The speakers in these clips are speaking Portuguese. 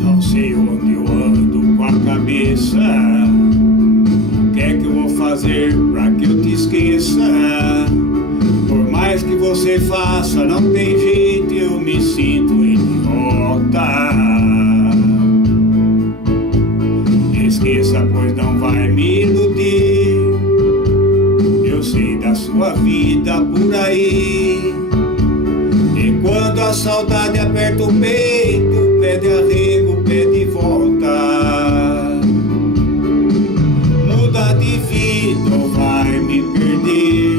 Não sei onde eu ando com a cabeça. O que é que eu vou fazer pra que eu te esqueça? Por mais que você faça, não tem jeito, eu me sinto idiota. Esqueça, pois não vai me iludir. Eu sei da sua vida por aí. E quando a saudade aperta o peito, pede arrego, pede volta. Muda de vida ou vai me perder.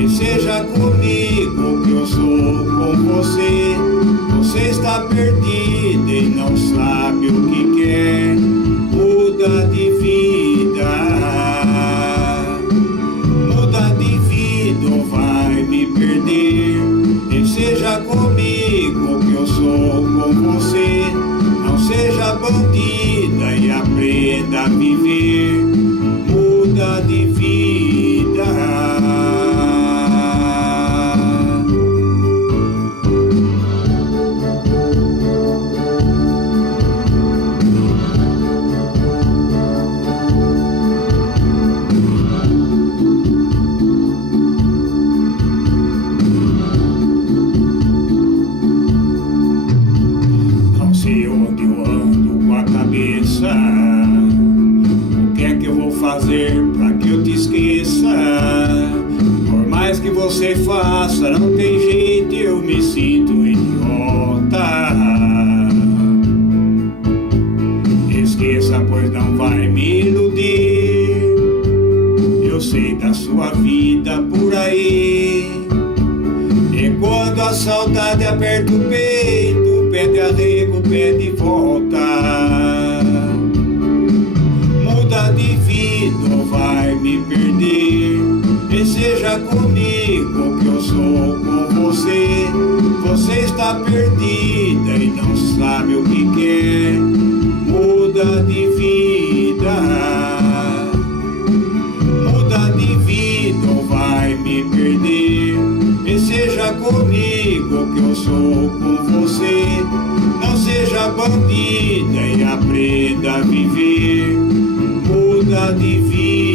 E seja comigo que eu sou com você. Você está perdida e não sabe o que quer. Muda de vida. Muda de vida ou vai me perder. E seja comigo que eu sou com você. Não seja bandida e aprenda a viver. Muda de vida. Não sei onde eu ando com a cabeça. O que é que eu vou fazer pra que eu te esqueça? Por mais que você faça, não tem jeito, eu me sinto idiota. Esqueça, pois não vai me iludir. Eu sei da sua vida por aí. E quando a saudade aperta o peito, pede arrego, pede volta. Muda de vida ou vai me perder. E seja comigo que eu sou com você. Você está perdida e não sabe o que quer. Muda de vida. Muda de vida ou vai me perder. E seja comigo que eu sou com você. Não seja bandida e aprenda a viver. Muda de vida.